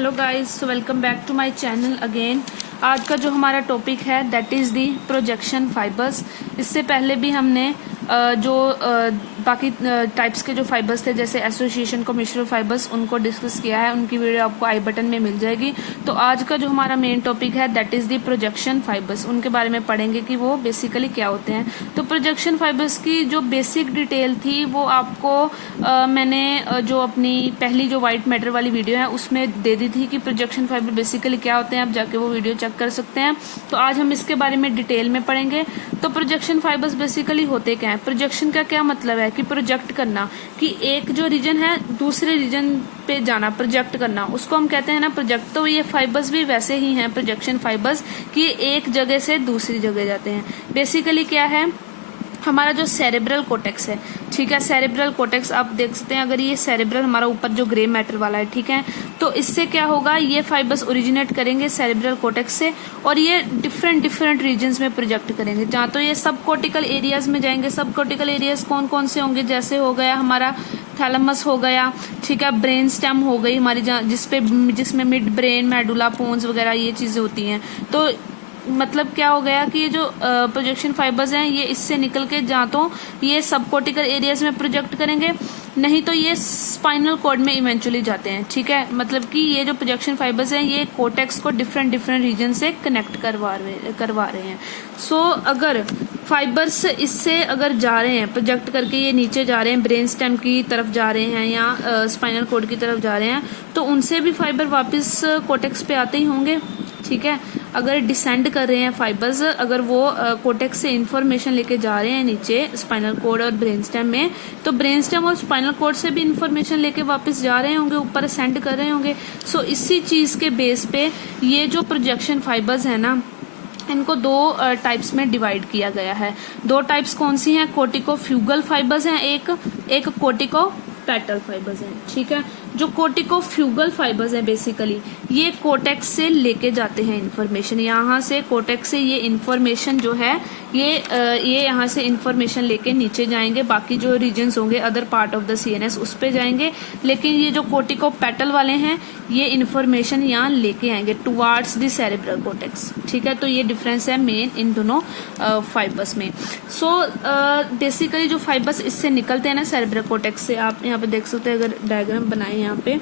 Hello guys, welcome back to my channel again. आज का जो हमारा टॉपिक है that is the projection fibres. इससे पहले भी हमने बाकी टाइप्स के जो फाइबर्स थे जैसे एसोसिएशन कमर्शियल फाइबर्स उनको डिस्कस किया है, उनकी वीडियो आपको आई बटन में मिल जाएगी। तो आज का जो हमारा मेन टॉपिक है that is the projection fibres, उनके बारे में पढ़ेंगे कि वो बेसिकली क्या होते हैं। तो प्रोजेक्शन फाइबर्स की जो बेसिक डिटेल थी वो आपको मैंने जो अपनी पहली जो व्हाइट मैटर वाली वीडियो है उसमें दे दी थी कि प्रोजेक्शन फाइबर बेसिकली क्या होते हैं। आप जाके वो वीडियो चेक कर सकते हैं। तो आज हम इसके बारे में डिटेल में पढ़ेंगे। तो प्रोजेक्शन फाइबर्स बेसिकली होते क्या है? प्रोजेक्शन का क्या मतलब है कि प्रोजेक्ट करना, कि एक जो रीजन है दूसरे रीजन पे जाना, प्रोजेक्ट करना, उसको हम कहते हैं ना प्रोजेक्ट। तो ये फाइबर्स भी वैसे ही हैं प्रोजेक्शन फाइबर्स, कि एक जगह से दूसरी जगह जाते हैं। बेसिकली क्या है, हमारा जो सेरेब्रल कोटेक्स है, ठीक है, सेरेब्रल कोटेक्स आप देख सकते हैं। अगर ये सेरेब्रल हमारा ऊपर जो ग्रे मैटर वाला है, ठीक है, तो इससे क्या होगा, ये फाइबर्स ओरिजिनेट करेंगे सेरेब्रल कोटेक्स से और ये डिफरेंट रीजन्स में प्रोजेक्ट करेंगे। जहाँ तो ये सब कोर्टिकल एरियाज में जाएंगे। सब कोर्टिकल एरियाज कौन कौन से होंगे? जैसे हो गया हमारा थैलेमस हो गया, ठीक है, ब्रेन स्टेम हो गई हमारी, जिसमें मिड ब्रेन, मेडुला, पोन्स वगैरह ये चीजें होती हैं। तो मतलब क्या हो गया कि ये जो प्रोजेक्शन फाइबर्स हैं ये इससे निकल के जहाँ तो ये सब कोर्टिकल एरियाज में प्रोजेक्ट करेंगे, नहीं तो ये स्पाइनल कॉर्ड में इवेंचुअली जाते हैं। ठीक है, मतलब कि ये जो प्रोजेक्शन फाइबर्स हैं ये कोर्टेक्स को डिफरेंट रीजन से कनेक्ट करवा रहे हैं। सो अगर फाइबर्स इससे अगर जा रहे हैं प्रोजेक्ट करके, ये नीचे जा रहे हैं, ब्रेन स्टेम की तरफ जा रहे हैं या स्पाइनल कॉर्ड की तरफ जा रहे हैं, तो उनसे भी फाइबर वापस कोर्टेक्स पे आते ही होंगे। ठीक है, अगर डिसेंड कर रहे हैं फाइबर्स, अगर वो कोर्टेक्स से इंफॉर्मेशन लेके जा रहे हैं नीचे स्पाइनल कॉर्ड और ब्रेन स्टेम में, तो ब्रेन स्टेम और स्पाइनल कॉर्ड से भी इंफॉर्मेशन लेके वापस जा रहे होंगे, ऊपर सेंड कर रहे होंगे। सो इसी चीज के बेस पे ये जो प्रोजेक्शन फाइबर्स है ना, इनको दो टाइप्स में डिवाइड किया गया है। दो टाइप्स कौन सी हैं? कोर्टिकोफ्यूगल फाइबर्स हैं एक कोर्टिको पेटल फाइबर्स हैं। ठीक है, जो कोर्टिकोफ्यूगल फाइबर्स हैं बेसिकली ये कोर्टेक्स से लेके जाते हैं इंफॉर्मेशन। यहाँ से कोर्टेक्स से ये इंफॉर्मेशन जो है ये यहाँ से इंफॉर्मेशन लेके नीचे जाएंगे, बाकी जो रीजन्स होंगे other part of the CNS उस पे जाएंगे। लेकिन ये जो कोर्टिकोपेटल वाले हैं ये इंफॉर्मेशन यहाँ लेके आएंगे टुवार्ड्स द सेरेब्रल कोर्टेक्स। ठीक है, तो ये डिफरेंस है मेन इन दोनों फाइबर्स में। सो बेसिकली जो फाइबर्स इससे निकलते हैं ना सेरेब्रल कोर्टेक्स से, आप यहाँ पे देख सकते हैं, अगर डायग्राम बनाए यहाँ पे,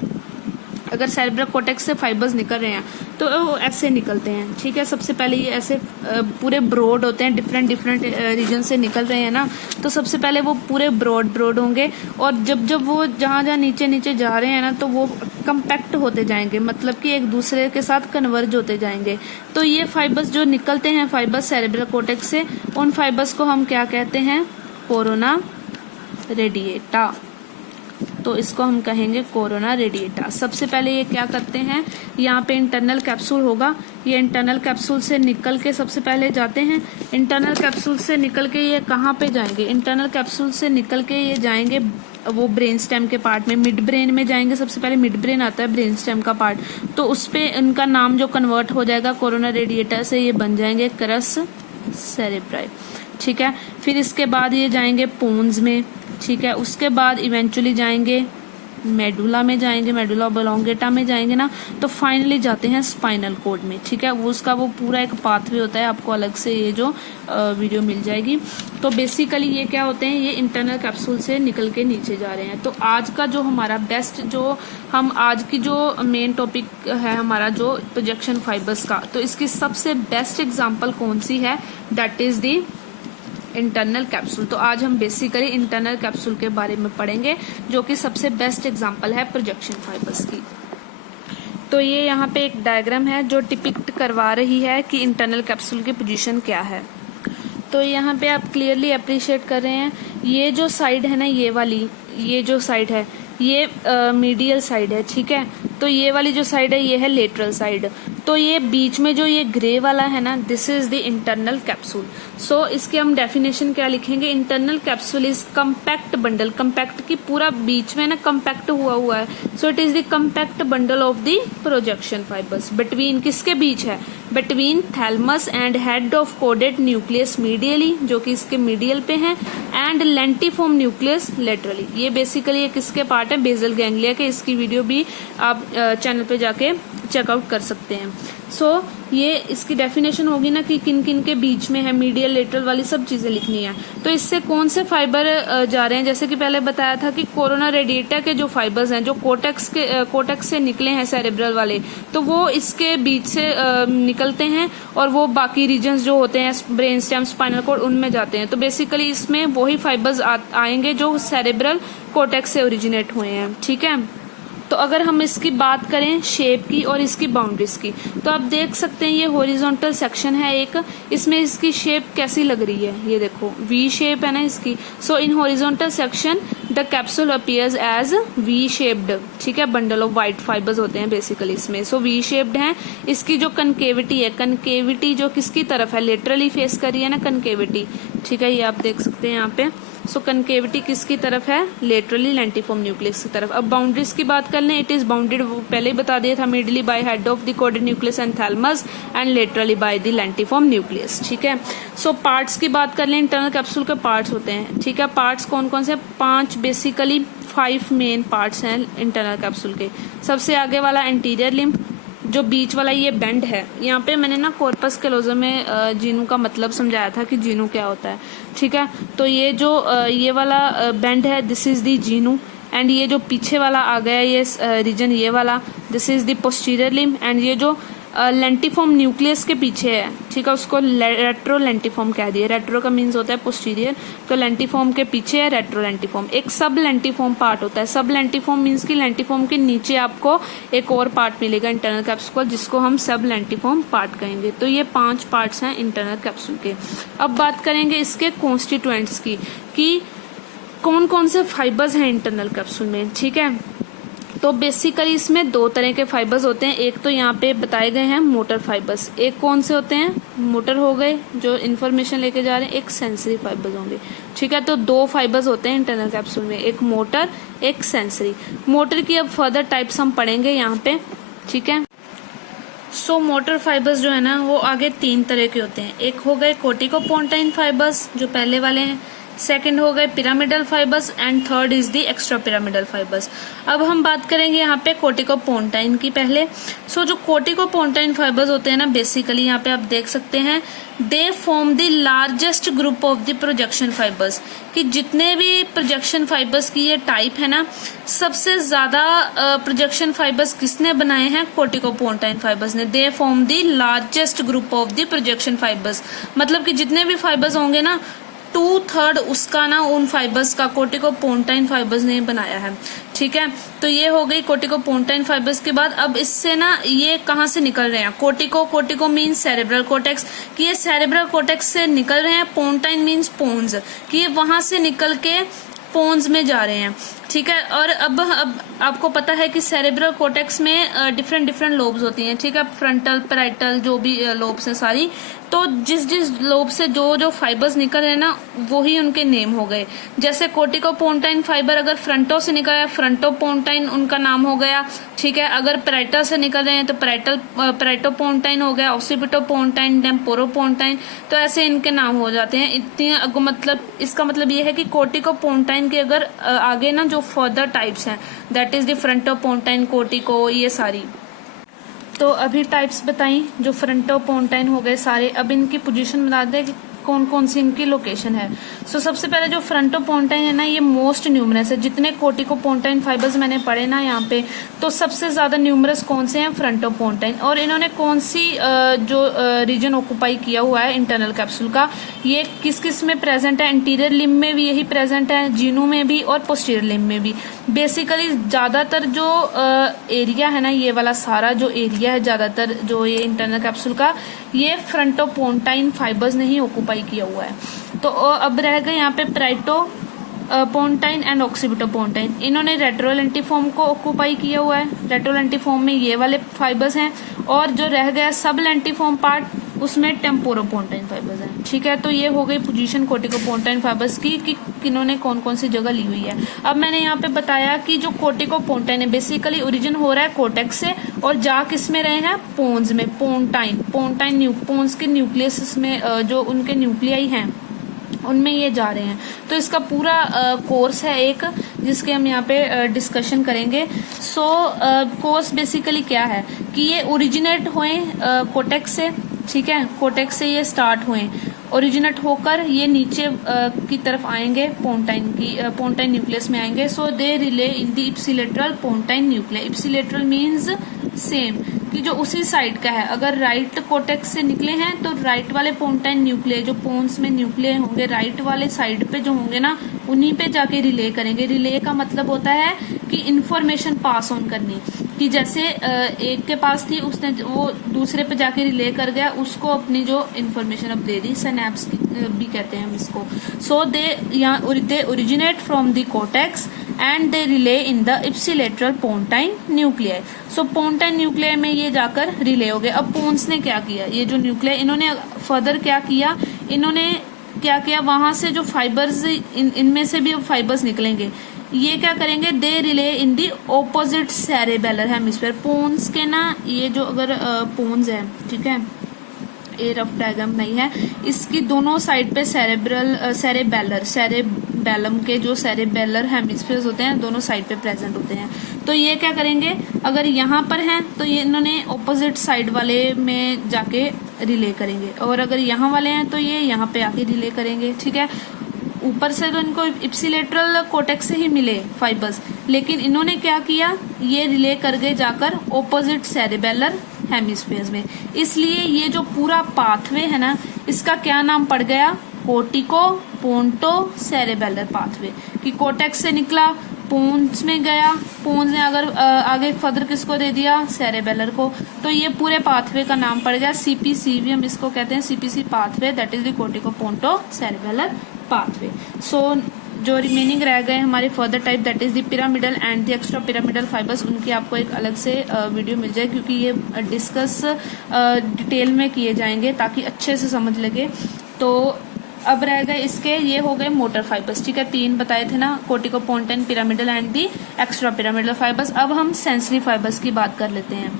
अगर सेरेब्रल कोर्टेक्स से फाइबर्स निकल रहे हैं तो वो ऐसे निकलते हैं। ठीक है, सबसे पहले ये ऐसे पूरे ब्रॉड होते हैं, डिफरेंट रीजन से निकल रहे हैं ना, तो सबसे पहले वो पूरे ब्रॉड होंगे और जब वो जहाँ नीचे जा रहे हैं ना तो वो कंपैक्ट होते जाएंगे, मतलब कि एक दूसरे के साथ कन्वर्ज होते जाएंगे। तो ये फाइबर्स जो निकलते हैं फाइबर्स सेरेब्रल कोर्टेक्स से, उन फाइबर्स को हम क्या कहते हैं? Corona radiata. तो इसको हम कहेंगे कोरोना रेडिएटा। सबसे पहले ये क्या करते हैं, यहाँ पे इंटरनल कैप्सूल होगा, ये इंटरनल कैप्सूल से निकल के सबसे पहले जाते हैं। इंटरनल कैप्सूल से निकल के ये कहाँ पे जाएंगे? इंटरनल कैप्सूल से निकल के ये जाएंगे वो ब्रेन स्टेम के पार्ट में, मिड ब्रेन में जाएंगे। सबसे पहले मिड ब्रेन आता है ब्रेन स्टेम का पार्ट, तो उस पे उनका नाम जो कन्वर्ट हो जाएगा कोरोना रेडिएटा से, ये बन जाएंगे करस सेरेब्राई। ठीक है, फिर इसके बाद ये जाएंगे पोन्स में। ठीक है, उसके बाद इवेंचुअली जाएंगे मेडुला में, जाएंगे मेडुला ओब्लोंगेटा में जाएंगे ना, तो फाइनली जाते हैं स्पाइनल कॉर्ड में। ठीक है, वो उसका वो पूरा एक पाथवे होता है, आपको अलग से ये जो वीडियो मिल जाएगी। तो बेसिकली ये क्या होते हैं, ये इंटरनल कैप्सूल से निकल के नीचे जा रहे हैं। तो आज का जो हमारा बेस्ट, जो हम आज की जो मेन टॉपिक है हमारा जो प्रोजेक्शन फाइबर्स का, तो इसकी सबसे बेस्ट एग्जाम्पल कौन सी है? That is the internal capsule. तो आज हम बेसिकली इंटरनल कैप्सूल के बारे में पढ़ेंगे, जो कि सबसे बेस्ट एग्जांपल है प्रोजेक्शन फाइबर्स की। तो ये यहाँ पे एक डायग्राम है जो डिपिक्ट करवा रही है कि इंटरनल कैप्सूल की पोजीशन क्या है। तो यहाँ पे आप क्लियरली अप्रिशिएट कर रहे हैं, ये जो साइड है ना, ये वाली, ये जो साइड है ये मीडियल साइड है। ठीक है, तो ये वाली जो साइड है ये है लेटरल साइड। तो ये बीच में जो ये ग्रे वाला है ना, this is the internal capsule. So इसके हम डेफिनेशन क्या लिखेंगे? Internal capsule is compact bundle, compact की पूरा बीच में ना कंपैक्ट हुआ है। So it is the compact bundle of the projection fibres. Between किसके बीच है? Between thalamus and head of caudate nucleus medially, जो कि इसके मीडियल पे हैं, एंड लेंटिफॉर्म न्यूक्लियस लेटरली। ये बेसिकली ये किसके पार्ट है, बेसल गैंग्लिया के। इसकी वीडियो भी आप चैनल पे जाके चेकआउट कर सकते हैं। सो ये इसकी डेफिनेशन होगी ना कि किन किन के बीच में है, मीडियल लेटरल वाली सब चीजें लिखनी है। तो इससे कौन से फाइबर जा रहे हैं, जैसे कि पहले बताया था कि कोरोना रेडिएटा के जो फाइबर्स हैं, जो कोटेक्स से निकले हैं सेरेब्रल वाले, तो वो इसके बीच से निकलते हैं और वो बाकी रीजन्स जो होते हैं ब्रेन स्टेम, स्पाइनल कॉर्ड, उनमें जाते हैं। तो बेसिकली इसमें वही फाइबर्स आएंगे जो सेरेब्रल कोटेक्स से ओरिजिनेट हुए हैं। ठीक है, तो अगर हम इसकी बात करें शेप की और इसकी बाउंड्रीज की, तो आप देख सकते हैं ये हॉरिजॉन्टल सेक्शन है एक, इसमें इसकी शेप कैसी लग रही है, ये देखो वी शेप है ना इसकी। So in horizontal section the capsule appears as V shaped. ठीक है, बंडल ऑफ वाइट फाइबर्स होते हैं बेसिकली इसमें। सो वी शेप्ड है। इसकी जो कनकेविटी है, कनकेविटी जो किसकी तरफ है, लेटरली फेस कर रही है ना कनकेविटी। ठीक है, ये आप देख सकते हैं यहाँ पे। सो कनकेविटी किसकी तरफ है, लेटरली लेंटिफॉर्म न्यूक्लियस की तरफ। अब बाउंड्रीज की बात कर लें, इट इज बाउंडेड, पहले ही बता दिया था, medially by head of the caudate nucleus and thalamus and laterally by the lentiform nucleus. ठीक है, सो पार्ट्स की बात कर लें, इंटरनल कैप्सूल के पार्ट्स होते हैं। ठीक है, पार्ट्स कौन कौन से, 5 बेसिकली 5 मेन पार्ट्स हैं इंटरनल कैप्सूल के। सबसे आगे वाला एंटीरियर लिम्ब, जो बीच वाला ये बेंड है, यहाँ पे मैंने ना कॉर्पस कैलोजम में जीनू का मतलब समझाया था कि जीनू क्या होता है। ठीक है, तो ये जो ये वाला बेंड है, this is the Jinu. And ये जो पीछे वाला आ गया ये रीजन, ये वाला, this is the posterior limb. And ये जो लेंटिफॉर्म न्यूक्लियस के पीछे है, ठीक है, उसको रेट्रो लेंटिफॉर्म कह दिए। रेट्रो का मीन्स होता है पोस्टीरियर, तो लेंटिफॉर्म के पीछे है रेट्रो लेंटिफॉर्म। एक सब लेंटिफॉर्म पार्ट होता है। सब लेंटिफॉर्म मीन्स कि लेंटिफॉर्म के नीचे आपको एक और पार्ट मिलेगा इंटरनल कैप्सूल, जिसको हम सब लेंटिफॉर्म पार्ट कहेंगे। तो ये 5 पार्ट्स हैं इंटरनल कैप्सूल के। अब बात करेंगे इसके कॉन्स्टिट्यूएंट्स की, कि कौन कौन से फाइबर्स हैं इंटरनल कैप्सूल में। ठीक है, तो बेसिकली इसमें 2 तरह के फाइबर्स होते हैं। एक तो यहाँ पे बताए गए हैं मोटर फाइबर्स। एक कौन से होते हैं, मोटर हो गए जो इन्फॉर्मेशन लेके जा रहे हैं, एक सेंसरी फाइबर्स होंगे। ठीक है, तो 2 फाइबर्स होते हैं इंटरनल कैप्सूल में, एक मोटर एक सेंसरी। मोटर की अब फर्दर टाइप्स हम पढ़ेंगे यहाँ पे। ठीक है, सो मोटर फाइबर्स जो है ना वो आगे 3 तरह के होते हैं। एक हो गए कोर्टिकोपोंटाइन फाइबर्स जो पहले वाले हैं, सेकंड हो गए pyramidal fibres, and third is the extra pyramidal fibres. अब हम बात करेंगे यहाँ पे कोर्टिकोपोंटाइन की पहले। सो जो कोर्टिकोपोंटाइन फाइबर्स होते हैं ना, बेसिकली यहाँ पे आप देख सकते हैं, they form the largest group of the projection fibres. कि जितने भी प्रोजेक्शन फाइबर्स की ये टाइप है ना, सबसे ज्यादा प्रोजेक्शन फाइबर्स किसने बनाए हैं, कोर्टिकोपोंटाइन फाइबर्स ने। They form the largest group of the projection fibres, मतलब कि जितने भी फाइबर्स होंगे ना, 2/3 उसका ना उन फाइबर्स का कोर्टिकोपोंटाइन फाइबर्स ने बनाया है। ठीक है, तो ये हो गई कोर्टिकोपोंटाइन फाइबर्स के बाद। अब इससे ना ये कहाँ से निकल रहे हैं, कोर्टिको मीन्स सेरेब्रल कोर्टेक्स, कि ये सेरेब्रल कोर्टेक्स से निकल रहे हैं। पोंटाइन मीन्स पोन्स, कि ये वहां से निकल के पोन्स में जा रहे हैं। ठीक है, और अब आपको पता है कि सेरेब्रल कोर्टेक्स में डिफरेंट लोब्स होती हैं। ठीक है, फ्रंटल, पैराइटल, जो भी लोब्स हैं सारी, तो जिस लोब से जो फाइबर्स निकल रहे हैं ना, वही उनके नेम हो गए। जैसे कोर्टिकोपोंटाइन फाइबर अगर फ्रंटो से निकल रहा है, फ्रंटोपोंटाइन उनका नाम हो गया। ठीक है, अगर पैराइटल से निकल रहे हैं तो पैराइटोपोंटाइन हो गया, ऑक्सीपिटोपोंटाइन, टेम्पोरोपोंटाइन, तो ऐसे इनके नाम हो जाते हैं। इतनी मतलब इसका मतलब ये है कि कोर्टिकोपोंटाइन के अगर आगे ना जो फर्दर टाइप्स हैं, दैट इज द फ्रंटोपोंटाइन, कोर्टिको, ये सारी। तो अभी टाइप्स बताई जो फ्रंटोपोंटाइन हो गए सारे। अब इनकी पोजीशन बता दें कि कौन कौन सी इनकी लोकेशन है। सो सबसे पहले जो फ्रंटोपोंटाइन है ना, ये मोस्ट न्यूमरस है। जितने कोर्टिकोपोंटाइन फाइबर्स मैंने पढ़े ना यहाँ पे, तो सबसे ज्यादा न्यूमरस कौन से हैं, फ्रंटोपोंटाइन। और इन्होंने कौन सी जो रीजन ऑक्यूपाई किया हुआ है इंटरनल कैप्सूल का, ये किस किस में प्रेजेंट है, इंटीरियर लिम्ब में भी यही प्रेजेंट है, जीनू में भी और पोस्टीरियर लिम्ब में भी। बेसिकली ज्यादातर जो एरिया है ना, ये वाला सारा जो एरिया है ज्यादातर जो ये इंटरनल कैप्सूल का, ये फ्रंटोपोंटाइन फाइबर्स ने ही ऑक्यूपाई किया हुआ है। तो अब रह गए यहाँ पे पैराइटोपोंटाइन एंड ऑक्सीपिटोपोंटाइन। इन्होंने रेट्रोलेंटिफॉर्म को ऑक्यूपाई किया हुआ है। रेट्रोलेंटिफॉर्म में ये वाले फाइबर्स हैं। और जो रह गया सब लेंटिफॉर्म पार्ट, उसमें टेम्पोरोपोंटाइन फाइबर्स हैं। ठीक है, तो ये हो गई पोजीशन कोर्टिकोपोंटाइन फाइबर्स की कि किन्होंने कौन कौन सी जगह ली हुई है। अब मैंने यहाँ पे बताया कि जो कोर्टिकोपोंटाइन है बेसिकली ओरिजिन हो रहा है कोर्टेक्स से और जा किस में रहे हैं, पोन्स में। पोंटाइन पोन्स के न्यूक्लियस में जो उनके न्यूक्लियाई हैं उनमें ये जा रहे हैं। तो इसका पूरा कोर्स है एक, जिसके हम यहाँ पे डिस्कशन करेंगे। सो कोर्स बेसिकली क्या है कि ये ओरिजिनेट हुए कोर्टेक्स से। ठीक है, कोर्टेक्स से ये स्टार्ट हुए, ओरिजिनेट होकर ये नीचे की तरफ आएंगे, पोंटाइन न्यूक्लियस में आएंगे। So they relay in the ipsilateral pontine nuclei. Ipsilateral means same, कि जो उसी साइड का है। अगर राइट कोर्टेक्स से निकले हैं तो राइट वाले पोंटाइन न्यूक्लिया, जो पोन्स में न्यूक्लिया होंगे राइट वाले साइड पे जो होंगे ना, उन्हीं पे जाके रिले करेंगे। रिले का मतलब होता है कि इंफॉर्मेशन पास ऑन करनी, कि जैसे एक के पास थी, उसने वो दूसरे पे जाके रिले कर गया, उसको अपनी जो इंफॉर्मेशन अब दे दी। सिनैप्स भी कहते हैं हम इसको। So they originate from the cortex and they relay in the ipsilateral pontine nuclei. So pontine nuclei में ये जाकर रिले हो गए। अब पोन्स ने क्या किया, ये जो न्यूक्लियाई, इन्होंने फर्दर क्या किया, इन्होंने क्या किया, वहां से जो फाइबर्स इनमें से भी अब फाइबर्स निकलेंगे, ये क्या करेंगे, they relay in the opposite cerebellar hemisphere. Pons के ना, ये जो अगर पोन्स है, ठीक है, ये रफ डायग्राम नहीं है, इसकी दोनों साइड पे सेरेबेलम के जो सेरेबेलर हेमिस्फीयर्स होते हैं दोनों साइड पे प्रेजेंट होते हैं। तो ये क्या करेंगे, अगर यहाँ पर हैं तो ये इन्होंने ऑपोजिट साइड वाले में जाके रिले करेंगे, और अगर यहाँ वाले हैं तो ये यहाँ पे आके रिले करेंगे। ठीक है, ऊपर से तो इनको इप्सिलेटरल कोर्टेक्स से ही मिले फाइबर्स, लेकिन इन्होंने क्या किया, ये रिले कर गए जाकर ऑपोजिट सेरेबेलर हेमिस्फीयर्स में। इसलिए ये जो पूरा पाथवे है ना, इसका क्या नाम पड़ गया, कोर्टिको पोंटो सेरेबेलर पाथवे। कि कोर्टेक्स से निकला, पोन्स में गया, पोन्स ने अगर आगे फर्दर किसको दे दिया, सेरेबेलर को, तो ये पूरे पाथवे का नाम पड़ गया सीपीसीवी, हम इसको कहते हैं CPC pathway, that is the cortico ponto cerebellar pathway. So जो रिमेनिंग रह गए हमारे further type, that is the pyramidal and the extra pyramidal fibres, उनकी आपको एक अलग से वीडियो मिल जाए, क्योंकि ये डिस्कस डिटेल में किए जाएंगे ताकि अच्छे से समझ लगे। तो अब रह गए इसके, ये हो गए मोटर फाइबर्स। ठीक है, 3 बताए थे ना, corticopontine, pyramidal and the extra pyramidal fibres. अब हम सेंसरी फाइबर्स की बात कर लेते हैं।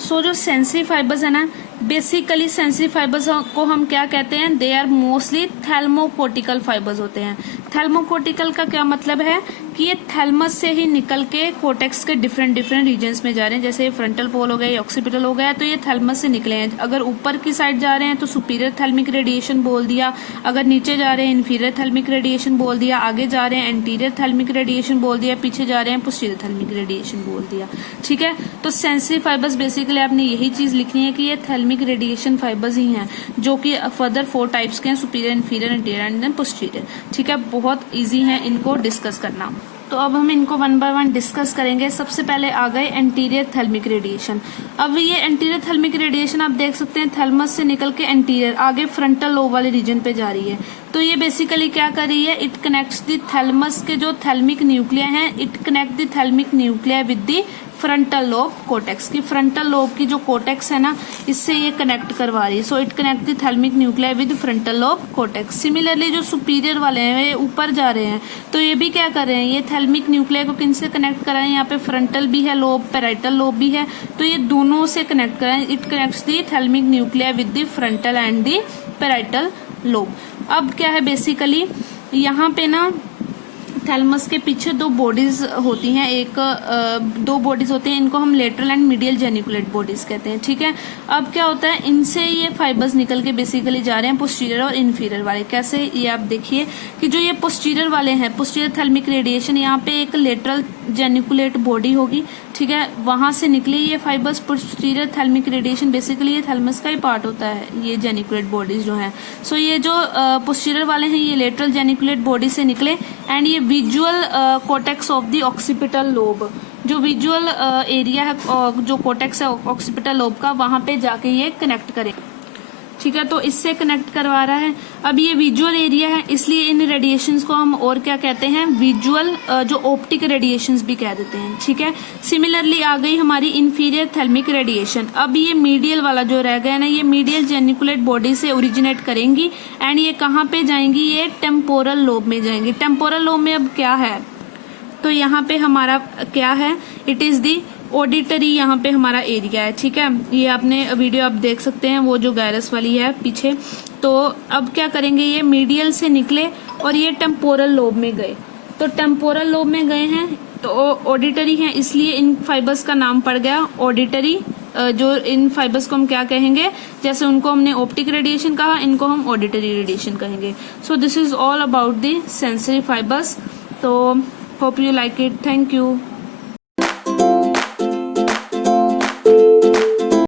सो जो सेंसरी फाइबर्स है ना, बेसिकली सेंसरी फाइबर्स को हम क्या कहते हैं, दे आर मोस्टली थैल्मोकोर्टिकल फाइबर्स होते हैं। थैल्मोकोर्टिकल का क्या मतलब है कि ये थैलमस से ही निकल के कोर्टेक्स के डिफरेंट रीजन्स में जा रहे हैं। जैसे फ्रंटल पोल हो गया या ऑक्सीपिटल हो गया, तो ये थैलमस से निकले हैं। अगर ऊपर की साइड जा रहे हैं तो सुपीरियर थैल्मिक रेडिएशन बोल दिया, अगर नीचे जा रहे हैं इन्फीरियर थैल्मिक रेडिएशन बोल दिया, आगे जा रहे हैं एंटीरियर थैल्मिक रेडिएशन बोल दिया, पीछे जा रहे हैं पोस्टीरियर थैल्मिक रेडिएशन बोल दिया। ठीक है, तो सेंसरी फाइबर्स बेसिकली आपने यही चीज लिखनी है कि ये थैल्मिक रेडिएशन फाइबर्स ही हैं, जो कि फर्दर 4 टाइप्स के हैं, superior, inferior, anterior and then posterior. ठीक है, बहुत इजी है इनको डिस्कस करना। तो अब हम इनको 1 बाय 1 डिस्कस करेंगे। सबसे पहले आ गए एंटीरियर थैल्मिक रेडिएशन। अब ये एंटीरियर थैल्मिक रेडिएशन आप देख सकते हैं, थैलमस से निकल के एंटीरियर आगे फ्रंटल लोब वाले रीजन पे जा रही है। तो ये बेसिकली क्या कर रही है, इट कनेक्ट्स द थैलमस के जो थैल्मिक न्यूक्लिया हैं, it connect the thalamic nuclei with the frontal lobe cortex. की फ्रंटल लोब की जो कोर्टेक्स है ना, इससे ये कनेक्ट करवा रही है। So it connect the thalamic nuclei with frontal lobe cortex. Similarly जो सुपीरियर वाले हैं वे ऊपर जा रहे हैं, तो ये भी क्या कर रहे हैं, ये थैल्मिक न्यूक्लिया को किनसे कनेक्ट कर रहे हैं, यहाँ पे फ्रंटल भी है लोब, पेराइटल लोब भी है, तो ये दोनों से कनेक्ट कर रहे हैं। It connects the thalamic nuclei with the frontal and the parietal lobe. अब क्या है, बेसिकली यहाँ पे ना थैलमस के पीछे 2 बॉडीज होती हैं, 2 बॉडीज होती हैं, इनको हम lateral and medial geniculate bodies कहते हैं। ठीक है, अब क्या होता है, इनसे ये फाइबर्स निकल के बेसिकली जा रहे हैं पोस्टीरियर और इन्फीरियर वाले। कैसे, ये आप देखिए कि जो ये पोस्टीरियर वाले हैं, पोस्टीरियर थैल्मिक रेडिएशन, यहाँ पे एक लेटरल जेनिकुलेट बॉडी होगी। ठीक है, वहां से निकली ये फाइबर्स। पोस्टीरियर थैल्मिक रेडिएशन बेसिकली ये थैलमस का ही पार्ट होता है, ये जेनिकुलेट बॉडीज जो है। सो ये जो पोस्टीरियर वाले हैं, ये लेटरल जेनिकुलेट बॉडी से निकले एंड ये visual cortex of the occipital lobe, जो विजुअल एरिया है जो कोर्टेक्स है ऑक्सीपिटल लोब का, वहां पे जाके ये कनेक्ट करें। ठीक है, तो इससे कनेक्ट करवा रहा है। अब ये विजुअल एरिया है, इसलिए इन रेडिएशंस को हम और क्या कहते हैं, विजुअल जो ऑप्टिक रेडिएशंस भी कह देते हैं। ठीक है, सिमिलरली आ गई हमारी इंफीरियर थैल्मिक रेडिएशन। अब ये मीडियल वाला जो रह गया ना, ये मीडियल जेनिकुलेट बॉडी से ओरिजिनेट करेंगी एंड ये कहाँ पे जाएंगी, ये टेम्पोरल लोब में जाएंगी। टेम्पोरल लोब में अब क्या है, तो यहाँ पे हमारा क्या है, इट इज दी ऑडिटरी, यहाँ पे हमारा एरिया है। ठीक है, ये आपने वीडियो आप देख सकते हैं, वो जो गायरस वाली है पीछे। तो अब क्या करेंगे, ये मीडियल से निकले और ये टेम्पोरल लोब में गए। तो टेम्पोरल लोब में गए हैं तो ऑडिटरी है, इसलिए इन फाइबर्स का नाम पड़ गया ऑडिटरी। जो इन फाइबर्स को हम क्या कहेंगे, जैसे उनको हमने ऑप्टिक रेडिएशन कहा, इनको हम ऑडिटरी रेडिएशन कहेंगे। So this is all about the sensory fibres. तो hope you like it. Thank you.